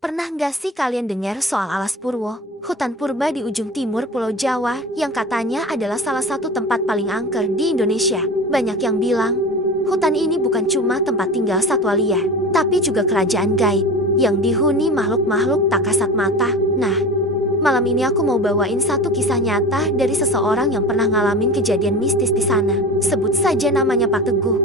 Pernah nggak sih kalian dengar soal Alas Purwo, hutan purba di ujung timur Pulau Jawa yang katanya adalah salah satu tempat paling angker di Indonesia? Banyak yang bilang, hutan ini bukan cuma tempat tinggal satwa liar, tapi juga kerajaan gaib yang dihuni makhluk-makhluk tak kasat mata. Nah, malam ini aku mau bawain satu kisah nyata dari seseorang yang pernah ngalamin kejadian mistis di sana. Sebut saja namanya Pak Teguh,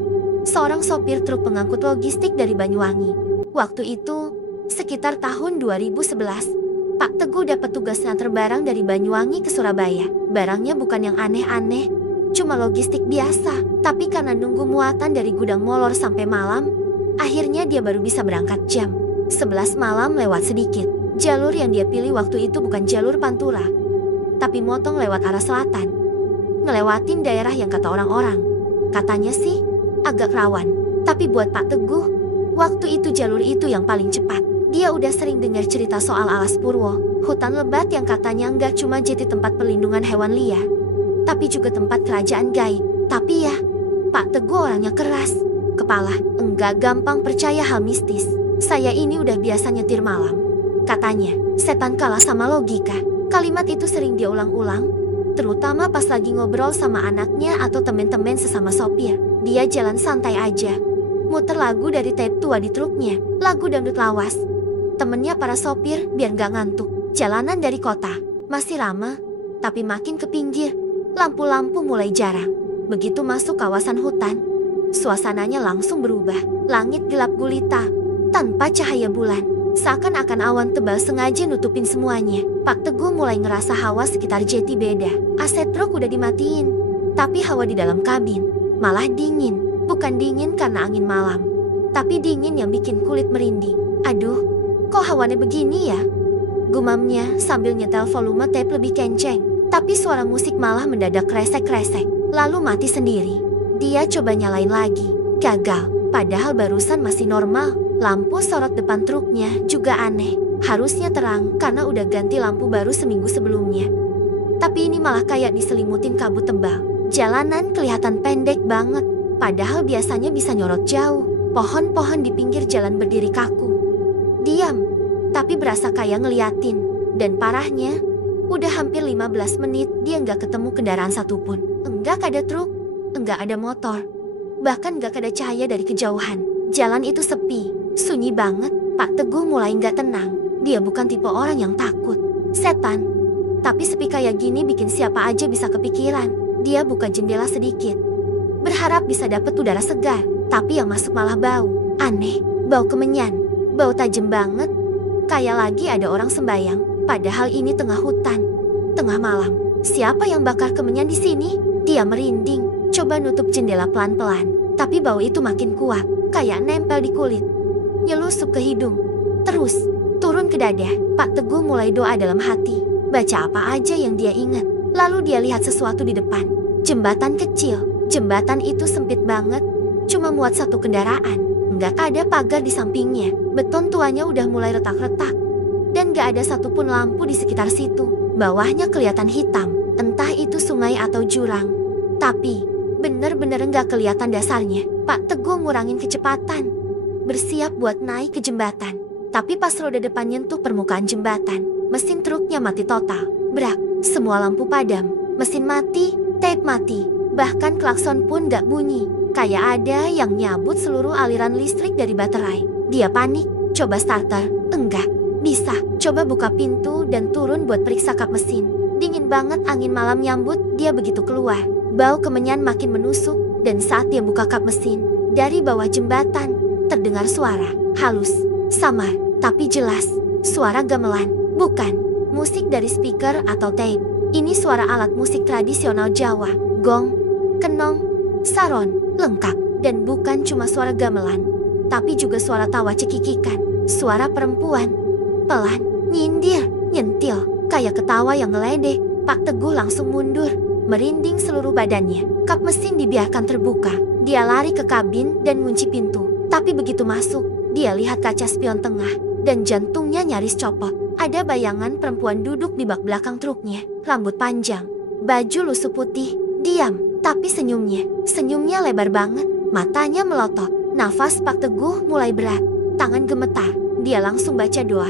seorang sopir truk pengangkut logistik dari Banyuwangi. Waktu itu, sekitar tahun 2011, Pak Teguh dapat tugas nganter barang dari Banyuwangi ke Surabaya. Barangnya bukan yang aneh-aneh, cuma logistik biasa. Tapi karena nunggu muatan dari gudang molor sampai malam, akhirnya dia baru bisa berangkat jam 11 malam lewat sedikit. Jalur yang dia pilih waktu itu bukan jalur Pantura, tapi motong lewat arah selatan, ngelewatin daerah yang kata orang-orang, katanya sih agak rawan. Tapi buat Pak Teguh, waktu itu jalur itu yang paling cepat. Dia udah sering dengar cerita soal Alas Purwo, hutan lebat yang katanya nggak cuma jadi tempat perlindungan hewan liar, tapi juga tempat kerajaan gaib. Tapi ya, Pak Teguh orangnya keras kepala, enggak gampang percaya hal mistis. Saya ini udah biasa nyetir malam, katanya, setan kalah sama logika. Kalimat itu sering dia ulang-ulang, terutama pas lagi ngobrol sama anaknya atau temen-temen sesama sopir. Dia jalan santai aja, muter lagu dari tape tua di truknya, lagu dangdut lawas. Temennya para sopir biar gak ngantuk. Jalanan dari kota masih lama, tapi makin ke pinggir, lampu-lampu mulai jarang. Begitu masuk kawasan hutan, suasananya langsung berubah. Langit gelap gulita, tanpa cahaya bulan. Seakan-akan awan tebal sengaja nutupin semuanya. Pak Teguh mulai ngerasa hawa sekitar jeti beda. AC truk udah dimatiin, tapi hawa di dalam kabin malah dingin. Bukan dingin karena angin malam, tapi dingin yang bikin kulit merinding. Aduh, kok hawanya begini ya? Gumamnya sambil nyetel volume tape lebih kenceng. Tapi suara musik malah mendadak kresek-kresek, lalu mati sendiri. Dia coba nyalain lagi, gagal. Padahal barusan masih normal. Lampu sorot depan truknya juga aneh. Harusnya terang karena udah ganti lampu baru seminggu sebelumnya. Tapi ini malah kayak diselimutin kabut tebal. Jalanan kelihatan pendek banget, padahal biasanya bisa nyorot jauh. Pohon-pohon di pinggir jalan berdiri kaku, diam, tapi berasa kayak ngeliatin. Dan parahnya, udah hampir 15 menit dia nggak ketemu kendaraan satupun. Enggak ada truk, enggak ada motor, bahkan nggak ada cahaya dari kejauhan. Jalan itu sepi, sunyi banget. Pak Teguh mulai nggak tenang. Dia bukan tipe orang yang takut setan, tapi sepi kayak gini bikin siapa aja bisa kepikiran. Dia buka jendela sedikit, berharap bisa dapet udara segar, tapi yang masuk malah bau. Aneh, bau kemenyan, bau tajam banget. Kayak lagi ada orang sembayang, padahal ini tengah hutan, tengah malam. Siapa yang bakar kemenyan di sini? Dia merinding, coba nutup jendela pelan-pelan, tapi bau itu makin kuat, kayak nempel di kulit, nyelusup ke hidung, terus turun ke dada. Pak Teguh mulai doa dalam hati, baca apa aja yang dia ingat. Lalu dia lihat sesuatu di depan, jembatan kecil. Jembatan itu sempit banget, cuma muat satu kendaraan. Nggak ada pagar di sampingnya. Beton tuanya udah mulai retak-retak, dan nggak ada satupun lampu di sekitar situ. Bawahnya kelihatan hitam, entah itu sungai atau jurang. Tapi bener-bener nggak kelihatan dasarnya. Pak Teguh ngurangin kecepatan, bersiap buat naik ke jembatan. Tapi pas roda depan nyentuh permukaan jembatan, mesin truknya mati total. Brak, semua lampu padam, mesin mati, tape mati, bahkan klakson pun gak bunyi. Kayak ada yang nyabut seluruh aliran listrik dari baterai. Dia panik, coba starter, enggak bisa. Coba buka pintu dan turun buat periksa kap mesin. Dingin banget angin malam nyambut dia begitu keluar. Bau kemenyan makin menusuk, dan saat dia buka kap mesin, dari bawah jembatan terdengar suara halus, samar, tapi jelas. Suara gamelan, bukan musik dari speaker atau tape. Ini suara alat musik tradisional Jawa, gong, kenong, saron, lengkap. Dan bukan cuma suara gamelan, tapi juga suara tawa cekikikan. Suara perempuan, pelan, nyindir, nyentil, kayak ketawa yang ngeledek. Pak Teguh langsung mundur, merinding seluruh badannya. Kap mesin dibiarkan terbuka. Dia lari ke kabin dan ngunci pintu. Tapi begitu masuk, dia lihat kaca spion tengah, dan jantungnya nyaris copot. Ada bayangan perempuan duduk di bak belakang truknya, rambut panjang, baju lusuh putih, diam, tapi senyumnya lebar banget, matanya melotot. Nafas Pak Teguh mulai berat, tangan gemetar. dia langsung baca doa.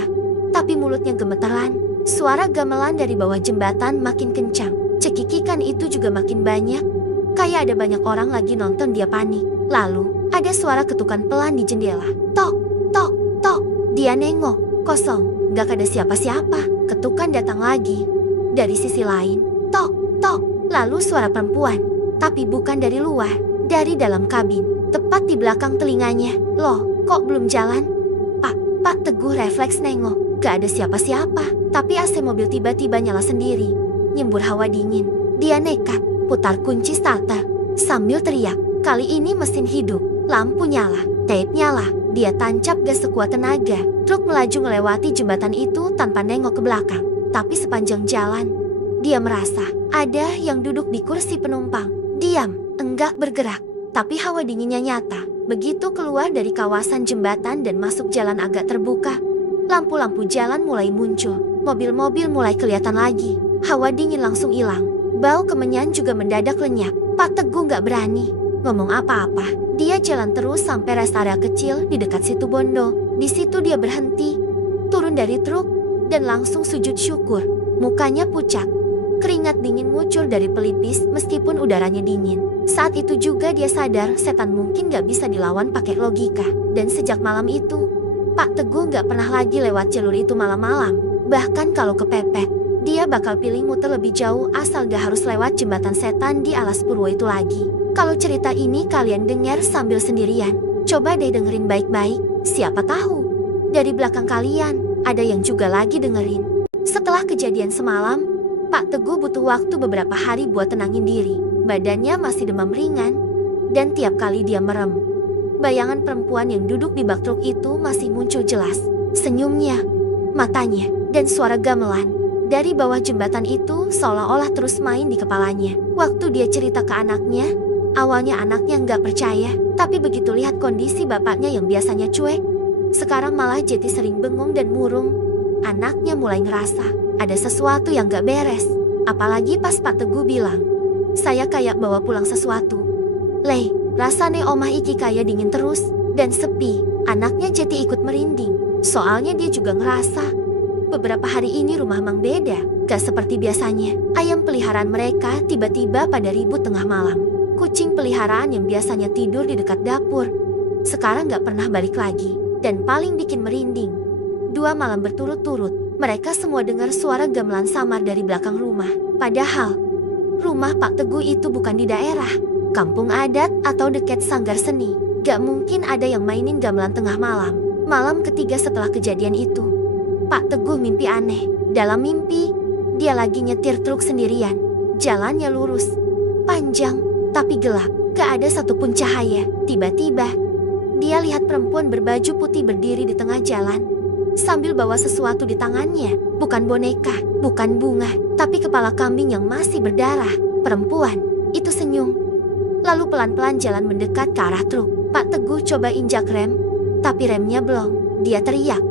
Tapi mulutnya gemeteran. Suara gamelan dari bawah jembatan makin kencang. Cekikikan itu juga makin banyak. Kayak ada banyak orang lagi nonton, dia panik. Lalu, ada suara ketukan pelan di jendela. Tok, tok, tok. Dia nengok. Kosong. Gak ada siapa-siapa. Ketukan datang lagi. Dari sisi lain. Tok, tok. Lalu suara perempuan. Tapi bukan dari luar. Dari dalam kabin. Tepat di belakang telinganya. Loh, kok belum jalan? Pak Teguh refleks nengok. Gak ada siapa-siapa. Tapi AC mobil tiba-tiba nyala sendiri. Nyembur hawa dingin. Dia nekat putar kunci starter sambil teriak. Kali ini mesin hidup. Lampu nyala. Tape nyala. Dia tancap gas sekuat tenaga. Truk melaju melewati jembatan itu tanpa nengok ke belakang. Tapi sepanjang jalan, dia merasa ada yang duduk di kursi penumpang. Diam, enggak bergerak. Tapi hawa dinginnya nyata. Begitu keluar dari kawasan jembatan dan masuk jalan agak terbuka, lampu-lampu jalan mulai muncul. Mobil-mobil mulai kelihatan lagi. Hawa dingin langsung hilang. Bau kemenyan juga mendadak lenyap. Pak Teguh gak berani ngomong apa-apa. Dia jalan terus sampai rest area kecil di dekat Situ Bondo. Di situ dia berhenti, turun dari truk, dan langsung sujud syukur. Mukanya pucat. Keringat dingin muncul dari pelipis meskipun udaranya dingin. Saat itu juga dia sadar setan mungkin gak bisa dilawan pakai logika. Dan sejak malam itu, Pak Teguh gak pernah lagi lewat jalur itu malam-malam. Bahkan kalau kepepet, dia bakal pilih muter lebih jauh asal gak harus lewat jembatan setan di Alas Purwo itu lagi. Kalau cerita ini kalian dengar sambil sendirian, coba deh dengerin baik-baik. Siapa tahu, dari belakang kalian ada yang juga lagi dengerin. Setelah kejadian semalam, Pak Teguh butuh waktu beberapa hari buat tenangin diri. Badannya masih demam ringan, dan tiap kali dia merem, bayangan perempuan yang duduk di bak truk itu masih muncul jelas. Senyumnya, matanya, dan suara gamelan dari bawah jembatan itu seolah-olah terus main di kepalanya. Waktu dia cerita ke anaknya, awalnya anaknya nggak percaya. Tapi begitu lihat kondisi bapaknya yang biasanya cuek, sekarang malah jadi sering bengong dan murung, anaknya mulai ngerasa ada sesuatu yang gak beres. Apalagi pas Pak Teguh bilang, saya kayak bawa pulang sesuatu. Leh, rasanya omah iki kayak dingin terus dan sepi. Anaknya jadi ikut merinding. Soalnya dia juga ngerasa beberapa hari ini rumah Mang beda. Gak seperti biasanya. Ayam peliharaan mereka tiba-tiba pada ribut tengah malam. Kucing peliharaan yang biasanya tidur di dekat dapur sekarang gak pernah balik lagi. Dan paling bikin merinding, 2 malam berturut-turut mereka semua dengar suara gamelan samar dari belakang rumah. Padahal rumah Pak Teguh itu bukan di daerah kampung adat atau dekat sanggar seni. Gak mungkin ada yang mainin gamelan tengah malam. Malam ketiga setelah kejadian itu, Pak Teguh mimpi aneh. Dalam mimpi, dia lagi nyetir truk sendirian. Jalannya lurus, panjang, tapi gelap. Gak ada satupun cahaya. Tiba-tiba, dia lihat perempuan berbaju putih berdiri di tengah jalan sambil bawa sesuatu di tangannya. Bukan boneka, bukan bunga, tapi kepala kambing yang masih berdarah. Perempuan itu senyum, lalu pelan-pelan jalan mendekat ke arah truk. Pak Teguh coba injak rem, tapi remnya belum. Dia teriak,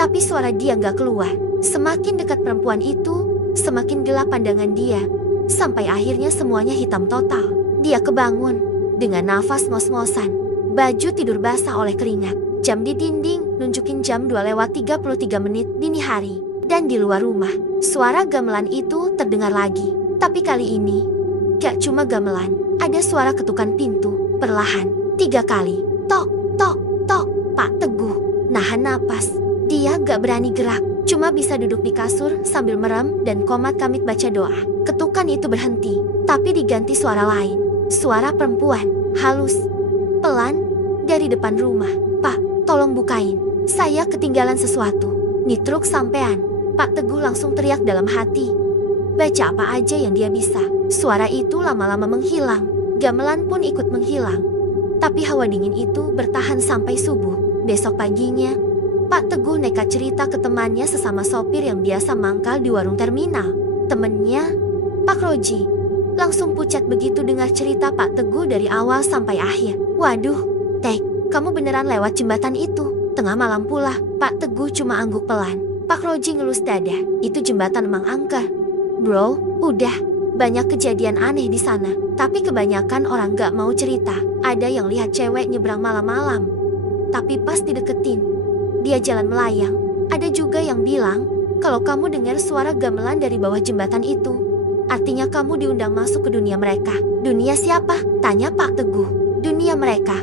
tapi suara dia gak keluar. Semakin dekat perempuan itu, semakin gelap pandangan dia, sampai akhirnya semuanya hitam total. Dia kebangun dengan nafas ngos-ngosan, baju tidur basah oleh keringat. Jam di dinding nunjukin jam 2:33 dini hari. Dan di luar rumah, suara gamelan itu terdengar lagi. Tapi kali ini, gak cuma gamelan, ada suara ketukan pintu, perlahan, 3 kali. Tok, tok, tok. Pak Teguh nahan napas. Dia gak berani gerak, cuma bisa duduk di kasur sambil merem dan komat-kamit baca doa. Ketukan itu berhenti, tapi diganti suara lain. Suara perempuan, halus, pelan, dari depan rumah. Pak, tolong bukain. Saya ketinggalan sesuatu. Nih truk sampean. Pak Teguh langsung teriak dalam hati. Baca apa aja yang dia bisa. Suara itu lama-lama menghilang. Gamelan pun ikut menghilang. Tapi hawa dingin itu bertahan sampai subuh. Besok paginya, Pak Teguh nekat cerita ke temannya sesama sopir yang biasa mangkal di warung terminal. Temennya, Pak Roji, langsung pucat begitu dengar cerita Pak Teguh dari awal sampai akhir. Waduh, Tek, kamu beneran lewat jembatan itu? Tengah malam pula. Pak Teguh cuma angguk pelan. Pak Roji ngelus dada. Itu jembatan Mang Angker. Bro, udah. Banyak kejadian aneh di sana. Tapi kebanyakan orang gak mau cerita. Ada yang lihat cewek nyebrang malam-malam. Tapi pas dideketin, dia jalan melayang. Ada juga yang bilang, kalau kamu dengar suara gamelan dari bawah jembatan itu, artinya kamu diundang masuk ke dunia mereka. Dunia siapa? Tanya Pak Teguh. Dunia mereka.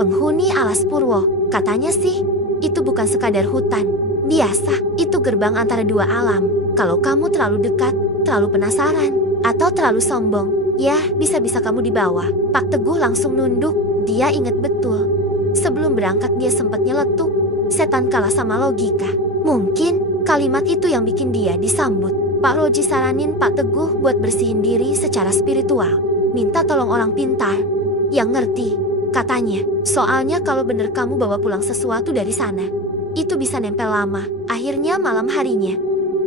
Penghuni Alas Purwo. Katanya sih, itu bukan sekadar hutan biasa. Itu gerbang antara dua alam. Kalau kamu terlalu dekat, terlalu penasaran, atau terlalu sombong, ya bisa-bisa kamu dibawa. Pak Teguh langsung nunduk. Dia ingat betul. Sebelum berangkat dia sempat nyeletuk. Setan kalah sama logika. Mungkin kalimat itu yang bikin dia disambut. Pak Roji saranin Pak Teguh buat bersihin diri secara spiritual. Minta tolong orang pintar yang ngerti, katanya. Soalnya kalau bener kamu bawa pulang sesuatu dari sana, itu bisa nempel lama. Akhirnya malam harinya,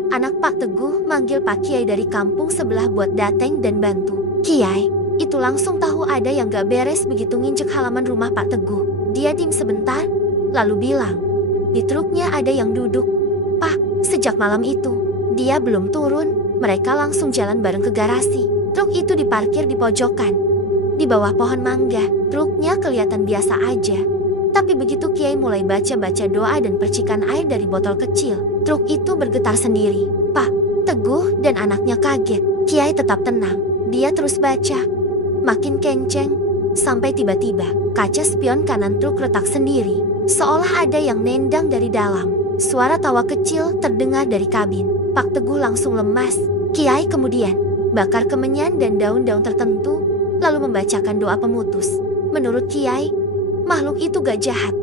anak Pak Teguh manggil Pak Kiai dari kampung sebelah buat dateng dan bantu. Kiai itu langsung tahu ada yang gak beres begitu nginjek halaman rumah Pak Teguh. Dia diam sebentar, lalu bilang, di truknya ada yang duduk. Pak, sejak malam itu, dia belum turun. Mereka langsung jalan bareng ke garasi. Truk itu diparkir di pojokan, di bawah pohon mangga. Truknya kelihatan biasa aja. Tapi begitu Kiai mulai baca-baca doa dan percikan air dari botol kecil, truk itu bergetar sendiri. Pak Teguh dan anaknya kaget. Kiai tetap tenang. Dia terus baca, makin kenceng, sampai tiba-tiba kaca spion kanan truk retak sendiri. Seolah ada yang nendang dari dalam. Suara tawa kecil terdengar dari kabin. Pak Teguh langsung lemas. Kiai kemudian bakar kemenyan dan daun-daun tertentu, lalu membacakan doa pemutus. Menurut Kiai, makhluk itu gak jahat.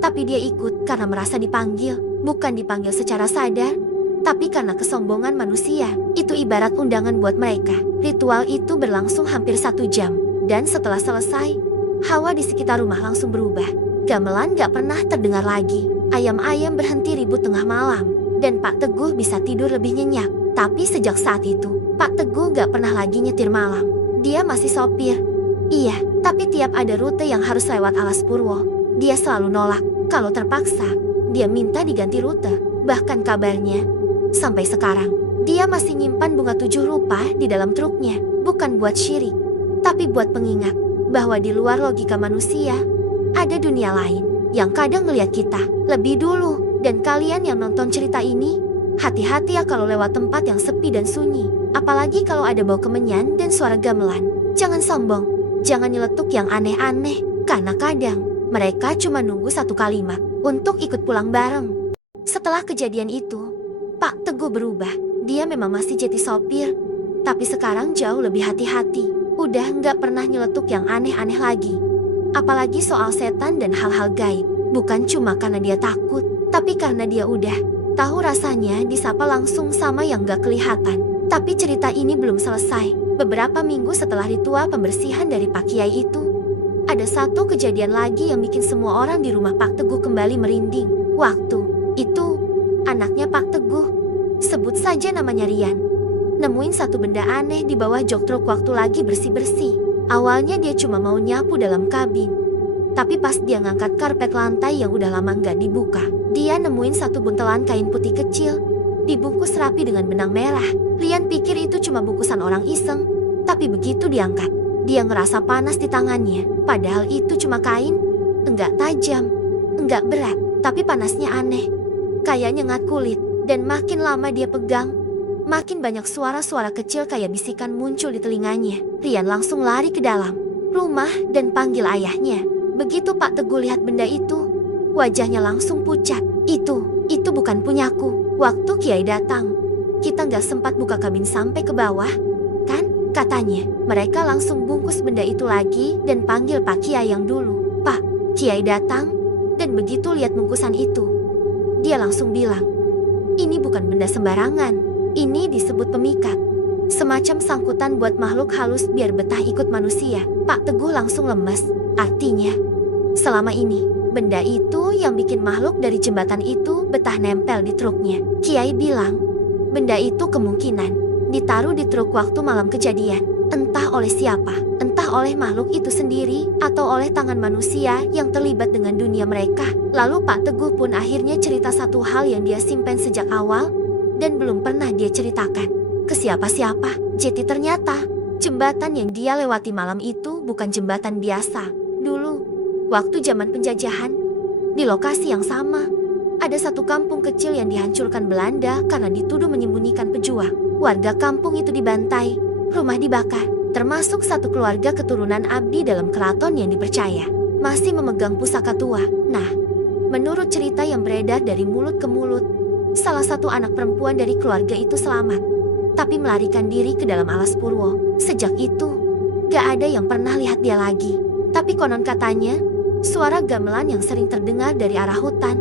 Tapi dia ikut karena merasa dipanggil. Bukan dipanggil secara sadar, tapi karena kesombongan manusia. Itu ibarat undangan buat mereka. Ritual itu berlangsung hampir 1 jam. Dan setelah selesai, hawa di sekitar rumah langsung berubah. Gamelan gak pernah terdengar lagi. Ayam-ayam berhenti ribut tengah malam. Dan Pak Teguh bisa tidur lebih nyenyak. Tapi sejak saat itu, Pak Teguh gak pernah lagi nyetir malam. Dia masih sopir. Iya, tapi tiap ada rute yang harus lewat Alas Purwo, dia selalu nolak. Kalau terpaksa, dia minta diganti rute. Bahkan kabarnya, sampai sekarang, dia masih nyimpan bunga 7 rupa di dalam truknya. Bukan buat syirik, tapi buat pengingat bahwa di luar logika manusia, ada dunia lain yang kadang ngeliat kita lebih dulu. Dan kalian yang nonton cerita ini, hati-hati ya kalau lewat tempat yang sepi dan sunyi. Apalagi kalau ada bau kemenyan dan suara gamelan. Jangan sombong, jangan nyeletuk yang aneh-aneh. Karena kadang mereka cuma nunggu 1 kalimat untuk ikut pulang bareng. Setelah kejadian itu, Pak Teguh berubah. Dia memang masih jadi sopir, tapi sekarang jauh lebih hati-hati. Udah nggak pernah nyeletuk yang aneh-aneh lagi. Apalagi soal setan dan hal-hal gaib. Bukan cuma karena dia takut, tapi karena dia udah tahu rasanya disapa langsung sama yang gak kelihatan. Tapi cerita ini belum selesai. Beberapa minggu setelah ritual pembersihan dari Pak Kiai itu, ada satu kejadian lagi yang bikin semua orang di rumah Pak Teguh kembali merinding. Waktu itu, anaknya Pak Teguh, sebut saja namanya Rian, nemuin satu benda aneh di bawah jok truk waktu lagi bersih-bersih. Awalnya dia cuma mau nyapu dalam kabin. Tapi pas dia ngangkat karpet lantai yang udah lama nggak dibuka, dia nemuin satu buntelan kain putih kecil, dibungkus rapi dengan benang merah. Rian pikir itu cuma bungkusan orang iseng, tapi begitu diangkat, dia ngerasa panas di tangannya. Padahal itu cuma kain, enggak tajam, enggak berat, tapi panasnya aneh, kayak nyengat kulit. Dan makin lama dia pegang, makin banyak suara-suara kecil kayak bisikan muncul di telinganya. Rian langsung lari ke dalam rumah dan panggil ayahnya. Begitu Pak Teguh lihat benda itu, wajahnya langsung pucat. Itu bukan punyaku. Waktu Kiai datang, kita nggak sempat buka kabin sampai ke bawah, kan? Katanya. Mereka langsung bungkus benda itu lagi dan panggil Pak Kiai yang dulu. Pak, Kiai datang, dan begitu lihat bungkusan itu, dia langsung bilang, ini bukan benda sembarangan. Ini disebut pemikat. Semacam sangkutan buat makhluk halus biar betah ikut manusia. Pak Teguh langsung lemes. Artinya, selama ini, benda itu yang bikin makhluk dari jembatan itu betah nempel di truknya. Kiai bilang, benda itu kemungkinan ditaruh di truk waktu malam kejadian. Entah oleh siapa, entah oleh makhluk itu sendiri, atau oleh tangan manusia yang terlibat dengan dunia mereka. Lalu Pak Teguh pun akhirnya cerita satu hal yang dia simpen sejak awal, dan belum pernah dia ceritakan ke siapa-siapa. Jadi ternyata, jembatan yang dia lewati malam itu bukan jembatan biasa. Dulu, waktu zaman penjajahan, Di lokasi yang sama, ada satu kampung kecil yang dihancurkan Belanda karena dituduh menyembunyikan pejuang. Warga kampung itu dibantai, rumah dibakar, termasuk satu keluarga keturunan abdi dalam keraton yang dipercaya masih memegang pusaka tua. Nah, menurut cerita yang beredar dari mulut ke mulut, salah satu anak perempuan dari keluarga itu selamat, tapi melarikan diri ke dalam alas purwo. Sejak itu, gak ada yang pernah lihat dia lagi. Tapi konon katanya, suara gamelan yang sering terdengar dari arah hutan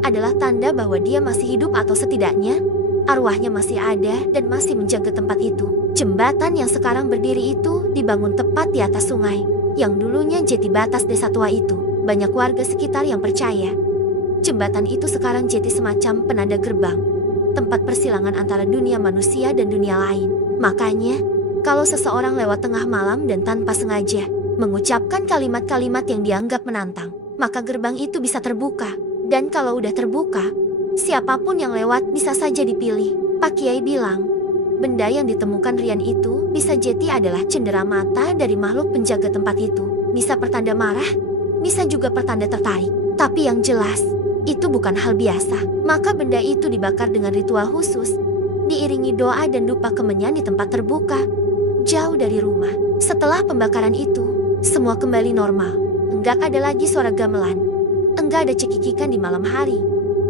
adalah tanda bahwa dia masih hidup atau setidaknya arwahnya masih ada dan masih menjaga tempat itu. Jembatan yang sekarang berdiri itu dibangun tepat di atas sungai yang dulunya jadi batas desa tua itu. Banyak warga sekitar yang percaya jembatan itu sekarang jadi semacam penanda gerbang, tempat persilangan antara dunia manusia dan dunia lain. Makanya, kalau seseorang lewat tengah malam dan tanpa sengaja mengucapkan kalimat-kalimat yang dianggap menantang, maka gerbang itu bisa terbuka. Dan kalau udah terbuka, siapapun yang lewat bisa saja dipilih. Pak Kiai bilang, benda yang ditemukan Rian itu bisa jadi adalah cendera mata dari makhluk penjaga tempat itu. Bisa pertanda marah, bisa juga pertanda tertarik. Tapi yang jelas, itu bukan hal biasa. Maka benda itu dibakar dengan ritual khusus, diiringi doa dan dupa kemenyan di tempat terbuka, jauh dari rumah. Setelah pembakaran itu, semua kembali normal. Enggak ada lagi suara gamelan, enggak ada cekikikan di malam hari,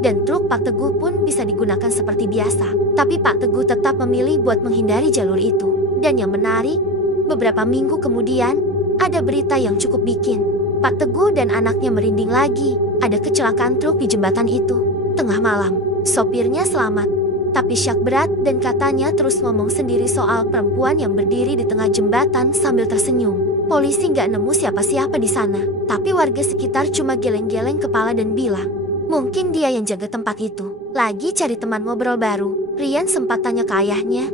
dan truk Pak Teguh pun bisa digunakan seperti biasa. Tapi Pak Teguh tetap memilih buat menghindari jalur itu. Dan yang menarik, beberapa minggu kemudian, ada berita yang cukup bikin Pak Teguh dan anaknya merinding lagi. Ada kecelakaan truk di jembatan itu. Tengah malam, sopirnya selamat, tapi syak berat dan katanya terus ngomong sendiri soal perempuan yang berdiri di tengah jembatan sambil tersenyum. Polisi nggak nemu siapa-siapa di sana, tapi warga sekitar cuma geleng-geleng kepala dan bilang, mungkin dia yang jaga tempat itu. Lagi cari teman ngobrol baru, Rian sempat tanya ke ayahnya,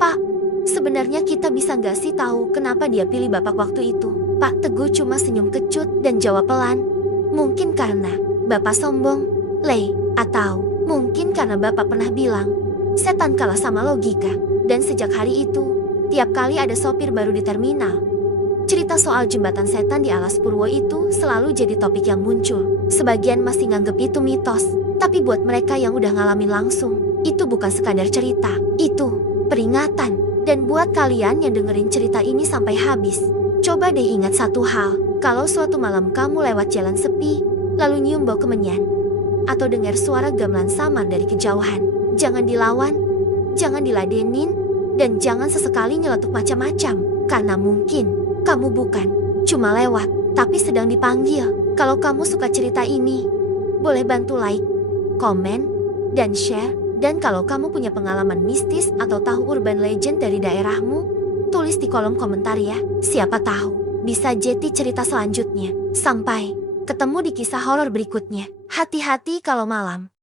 Pak, sebenarnya kita bisa nggak sih tahu kenapa dia pilih bapak waktu itu? Pak Teguh cuma senyum kecut dan jawab pelan, mungkin karena bapak sombong, atau mungkin karena bapak pernah bilang, setan kalah sama logika. Dan sejak hari itu, tiap kali ada sopir baru di terminal, cerita soal jembatan setan di Alas Purwo itu selalu jadi topik yang muncul. Sebagian masih nganggep itu mitos, tapi buat mereka yang udah ngalamin langsung, itu bukan sekadar cerita, itu peringatan. Dan buat kalian yang dengerin cerita ini sampai habis, coba deh ingat satu hal. Kalau suatu malam kamu lewat jalan sepi, lalu nyium bau kemenyan, atau dengar suara gamelan samar dari kejauhan, jangan dilawan, jangan diladenin, dan jangan sesekali nyeletuk macam-macam. Karena mungkin kamu bukan cuma lewat, tapi sedang dipanggil. Kalau kamu suka cerita ini, boleh bantu like, komen, dan share. Dan kalau kamu punya pengalaman mistis atau tahu urban legend dari daerahmu, tulis di kolom komentar ya. Siapa tahu bisa jadi cerita selanjutnya. Sampai ketemu di kisah horor berikutnya. Hati-hati kalau malam.